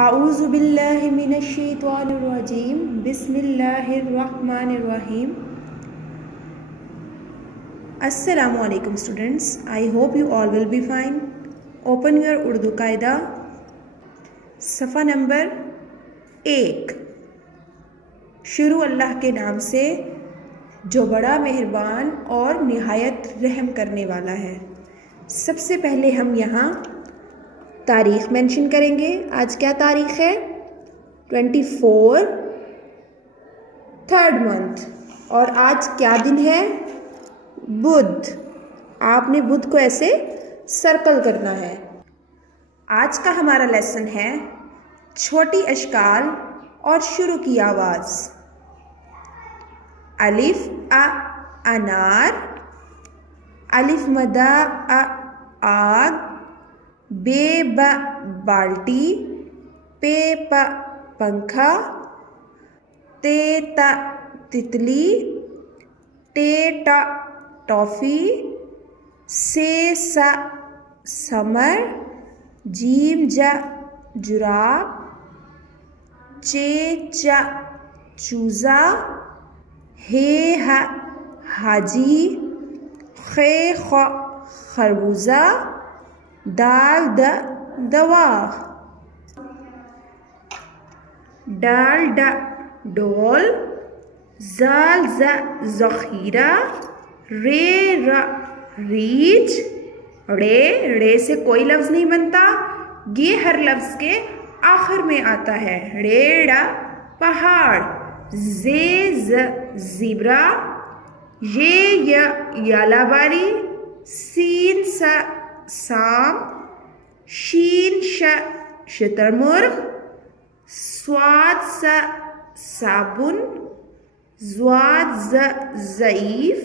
आऊज़ु बिल्लाहि मिनश्शैतानिर्रजीम बिस्मिल्लाहिर्रहमानिर्रहीम। Assalamu alaikum students. I hope you all will be fine. Open your Urdu कायदा सफ़ा number 1। शुरू अल्लाह के नाम से जो बड़ा मेहरबान और निहायत रहम करने वाला है। सबसे पहले हम यहाँ तारीख़ मेंशन करेंगे। आज क्या तारीख़ है? 24 3rd मंथ। और आज क्या दिन है? बुध। आपने बुध को ऐसे सर्कल करना है। आज का हमारा लेसन है छोटी अशकाल और शुरू की आवाज़। अलिफ अ अनार, अलिफ मदा अ आग, बे ब बाल्टी, पे प पंखा, ते त तितली, टे ट टॉफ़ी, से स समर, जीम ज जुराब, चे च चूज़ा, हे ह हाजी, खे ख खरबूजा, दाल द दवा, डाल ड डोल, जाल ज ज़ख़ीरा, रे र रीछ। रे से कोई लफ्ज़ नहीं बनता, ये हर लफ्ज़ के आखिर में आता है। रेड़ा पहाड़, जे ज ज़ीब्रा, ये यालाबारी, सीन स सांप, शीन श शुतुरमुर्ग, स्वाद स साबुन, ज़्वाद ज़ ज़ईफ़,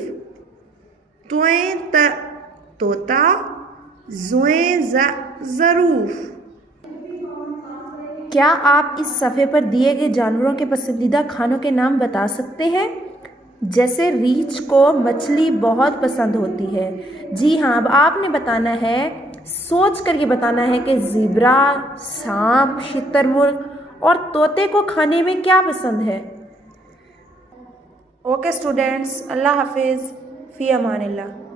त्वें त तोता, ज़ुएं ज़ ज़रूफ़। क्या आप इस सफ़े पर दिए गए जानवरों के पसंदीदा खानों के नाम बता सकते हैं? जैसे रीछ को मछली बहुत पसंद होती है। जी हाँ, अब आपने बताना है, सोच कर ये बताना है कि ज़ीब्रा, सांप, शुतुरमुर्ग और तोते को खाने में क्या पसंद है। ओके स्टूडेंट्स, अल्लाह हाफिज़, फ़ी अमानिल्लाह।